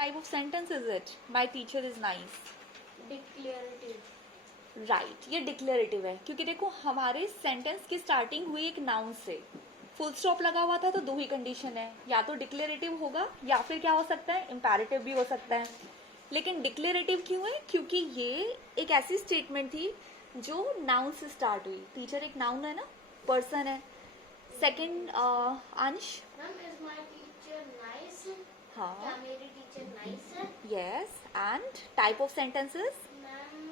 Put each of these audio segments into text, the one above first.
type of sentence is it? My teacher is nice. Declarative. Right, ये declarative है क्योंकि देखो हमारे सेंटेंस की स्टार्टिंग हुई एक नाउन से, फुल स्टॉप लगा हुआ था, तो दो ही कंडीशन है, या तो डिक्लेरेटिव होगा या फिर क्या हो सकता है, इम्पेरेटिव भी हो सकता है. लेकिन डिक्लेरेटिव क्यों है? क्योंकि ये एक ऐसी स्टेटमेंट थी जो नाउन से स्टार्ट हुई. टीचर एक नाउन है ना, पर्सन है. सेकंड अंश. Ma'am is my teacher nice? हाँ. क्या मेरी टीचर नाइस है? Yes. And type of sentences? Ma'am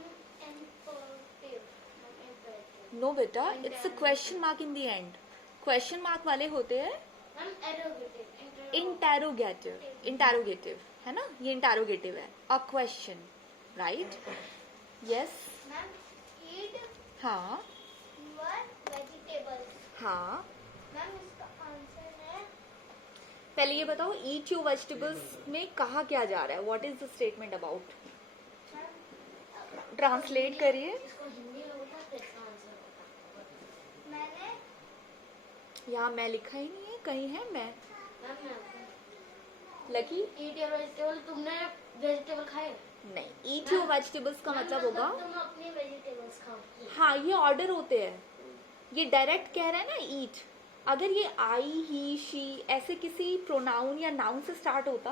imperative. No बेटा, it's a question mark in the end. Question mark वाले होते हैं मैम एरोगेटिव. इंटेरोगेटिव. इंटेरोगेटिव है ना, ये इंटेरोगेटिव है. A question. Right. Yes. Ma'am eat हाँ. Your vegetables. हाँ. मैम इसका आंसर है पहले ये बताओ, ईट योर वेजिटेबल्स में कहा क्या जा रहा है? What is the statement about? Translate करिए. इसको हिंदी में बोलता है, इसका आंसर होता. मैंने यहाँ मैं लिखा ही नहीं है, कहीं है मैं. Ma'am lucky. Eat your vegetable. तुमने वेजिटेबल खाए? नहीं, ईट योर वेजिटेबल्स का मतलब होगा, तुम अपनी वेजिटेबल्स खाओ. हाँ ये ऑर्डर होते हैं. ये डायरेक्ट कह रहा है ना ईट. अगर ये आई, ही, शी ऐसे किसी प्रोनाउन या नाउन से स्टार्ट होता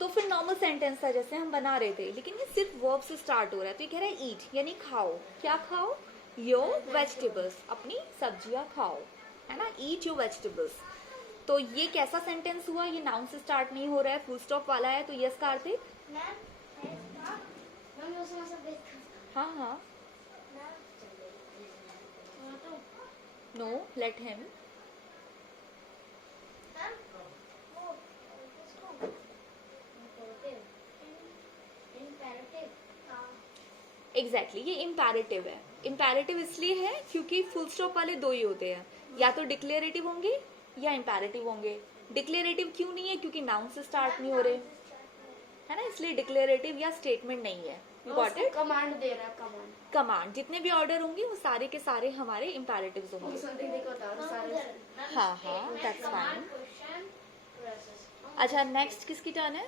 तो फिर नॉर्मल सेंटेंस था जैसे हम बना रहे थे. लेकिन ये सिर्फ वर्ब से स्टार्ट हो रहा है, तो ये कह रहा है ईट यानी खाओ. क्या खाओ? योर वेजिटेबल्स, अपनी सब्जियां खाओ, है ना. Eat your vegetables. तो ये कैसा सेंटेंस हुआ? ये नाउन से स्टार्ट नहीं हो रहा है, फुल स्टॉप वाला है, तो यस का अर्थ है. मैम ये उसमें सब देख. हाँ हाँ. No, let him. एग्जैक्टली, ये इम्पेरेटिव है. इम्पेरेटिव इसलिए है क्योंकि फुल स्टॉप वाले दो ही होते हैं, या तो डिक्लेरेटिव होंगे या इम्पेरेटिव होंगे. डिक्लेरेटिव क्यों नहीं है? क्योंकि नाउन से स्टार्ट नहीं हो रहे, है ना, इसलिए डिक्लेरेटिव या स्टेटमेंट नहीं है. You got it. कमांड दे रहा है. कमांड. कमांड. जितने भी ऑर्डर होंगे वो सारे के सारे हमारे इम्पेरेटिव्स होंगे. हाँ हाँ, दैट्स फाइन. अच्छा, नेक्स्ट किसकी टर्न है?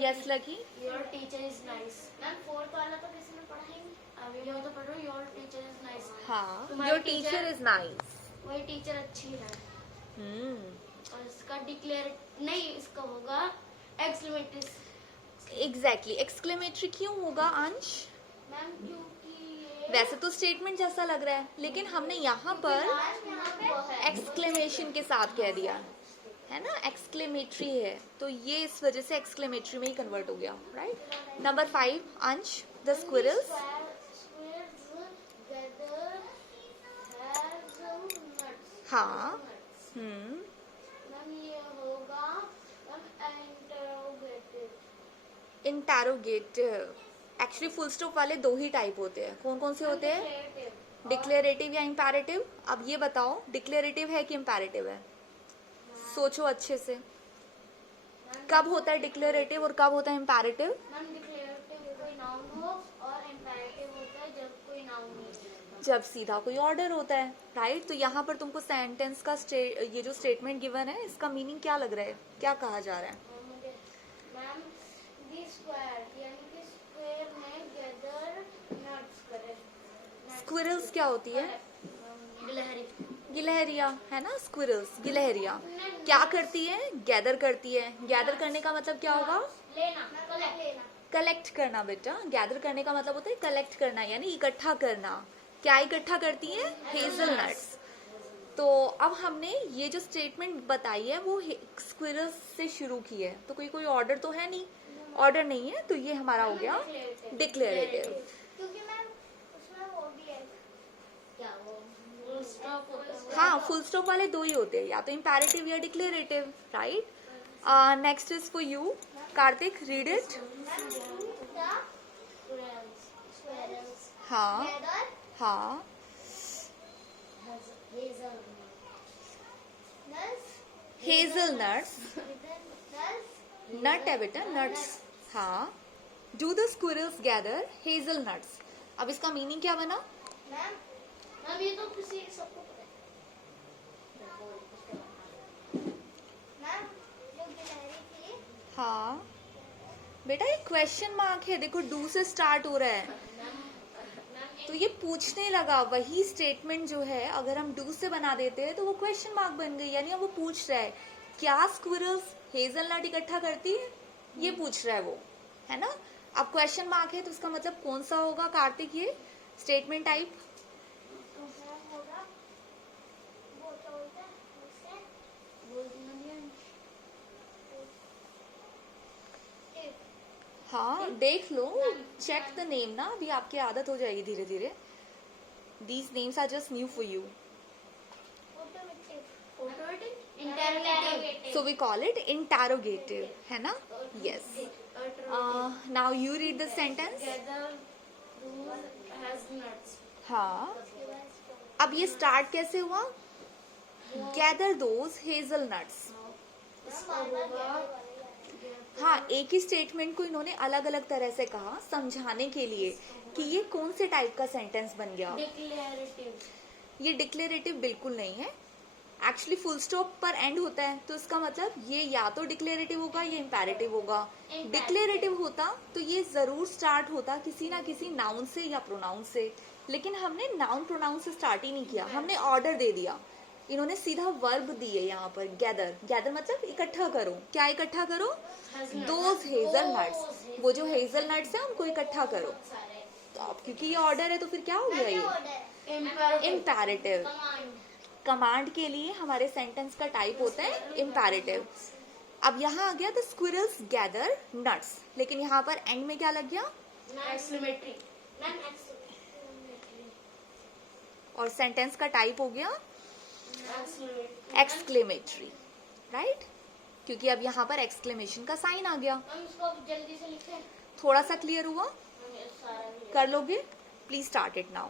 Yes lucky. Your teacher is nice. Ma'am fourth वाला तो किसी ने पढ़ा ही नहीं. अभी ये तो पढ़ रहा हूँ. Your teacher is nice. हाँ, तुम्हारी योर टीचर इज नाइस. वही टीचर अच्छी है. हम्म. और इसका डिक्लेयर नहीं, इसका होगा एक्सक्लेमेटरी. एग्जैक्टली. एक्सक्लेमेटरी क्यों होगा अंश? मैम क्योंकि ये वैसे तो स्टेटमेंट जैसा लग रहा है, लेकिन हमने यहाँ पर यहाँ पे वो है. एक्सक्लेमेशन के साथ कह दिया है ना, एक्सक्लेमेटरी है, तो ये इस वजह से एक्सक्लेमेटरी में ही कन्वर्ट हो गया. राइट. नंबर 5 अंश. The squirrels. हाँ. मैम ये होगा interrogative. Interrogative. Actually full stop वाले दो ही टाइप होते हैं. कौन कौन से होते हैं? डिक्लेरेटिव या इम्पेरेटिव. अब ये बताओ, डिक्लेरेटिव है कि इम्पेरेटिव है? सोचो अच्छे से. कब होता है डिक्लेरेटिव और कब होता है इम्पेरेटिव? मैम डिक्लेरेटिव कोई नाउन हो और इम्पेरेटिव होता है जब कोई नाउन नहीं होता. जब सीधा कोई ऑर्डर होता है. राइट. तो यहाँ पर तुमको सेंटेंस का ये जो स्टेटमेंट गिवन है, इसका मीनिंग क्या लग रहा है, क्या कहा जा रहा है? मैम दी स्क्वायर यानी कि स्क्वायर में गैदर नट्स करे. स्क्विरल्स क्या होती है? गिलहरी. गिलहरिया, है ना. स्क्विरल्स, गिलहरिया क्या करती है? गैदर करती है. गैदर करने का मतलब क्या होगा? लेना. लेना. कलेक्ट करना बेटा. गैदर करने का मतलब होता है कलेक्ट करना, यानी इकट्ठा करना. क्या इकट्ठा करती है? हेजलनट्स. तो अब हमने ये जो स्टेटमेंट बताई है वो स्क्विरल्स से शुरू की है, तो कोई ऑर्डर तो है नहीं, ऑर्डर नहीं है, तो ये हमारा हो गया डिक्लेरेटिव. क्योंकि मैम उसमें वो भी है. क्या वो फुल स्टॉप होता है? हाँ, फुल स्टॉप वाले दो ही होते हैं, या तो इम्पेरेटिव या declarative. Right. Next is for you Kartik. Read it. हाँ हाँ. हेजलनट्स. नट है बेटा, नट्स. हाँ. Do the squirrels gather hazelnuts. अब इसका मीनिंग क्या बना? मैम ये तो किसी सबको पता है. मैम जो हाँ बेटा, ये क्वेश्चन मार्क है, देखो डू से स्टार्ट हो रहा है, तो ये पूछने लगा। वही स्टेटमेंट जो है अगर हम डू से बना देते हैं तो वो क्वेश्चन मार्क बन गई, यानी अब वो पूछ रहा है क्या स्क्विरल्स हेजलनट इकट्ठा करती है, ये पूछ रहा है वो, है ना। अब क्वेश्चन मार्क है तो उसका मतलब कौन सा होगा कार्तिक, ये स्टेटमेंट टाइप? होगा वो क्या बोलते हैं उसे, हाँ देख लो, चेक द नेम ना, अभी आपकी आदत हो जाएगी धीरे धीरे। These names are just new for you, interrogative. so we call it interrogative, है ना। yes. Now you read the sentence. हाँ, अब ये स्टार्ट कैसे हुआ? gather those hazelnuts. हाँ, एक ही स्टेटमेंट को इन्होंने अलग अलग तरह से कहा समझाने के लिए कि ये कौन से टाइप का सेंटेंस बन गया। डिक्लेरेटिव। ये डिक्लेरेटिव बिल्कुल नहीं है, एक्चुअली फुल स्टॉप पर एंड होता है, तो इसका मतलब ये या तो डिक्लेरेटिव होगा या इम्पेरेटिव होगा। डिक्लेरेटिव होता तो ये जरूर स्टार्ट होता किसी ना किसी नाउन से या प्रोनाउन से, लेकिन हमने नाउन प्रोनाउन से स्टार्ट ही नहीं किया, हमने ऑर्डर दे दिया। इन्होंने सीधा वर्ब दिए यहाँ पर, गैदर। गैदर मतलब इकट्ठा करो, क्या इकट्ठा करो? दोज हेजल नट्स, वो जो हेजल नट्स है उनको इकट्ठा करो। तो अब क्योंकि ये ऑर्डर है तो फिर क्या हो गया, ये इम्पेरेटिव। कमांड के लिए हमारे सेंटेंस का टाइप होता है इम्पेरेटिव। अब यहाँ आ गया द स्क्विरल्स गैदर नट्स, लेकिन यहाँ पर एंड में क्या लग गया? एक्सक्लेमेटरी। और सेंटेंस का टाइप हो गया एक्सक्लेमेटरी, राइट, क्योंकि अब यहाँ पर एक्सक्लेमेशन का साइन आ गया। हम इसको जल्दी से लिखें। थोड़ा सा क्लियर हुआ? सारा कर लोगे? Please start it now.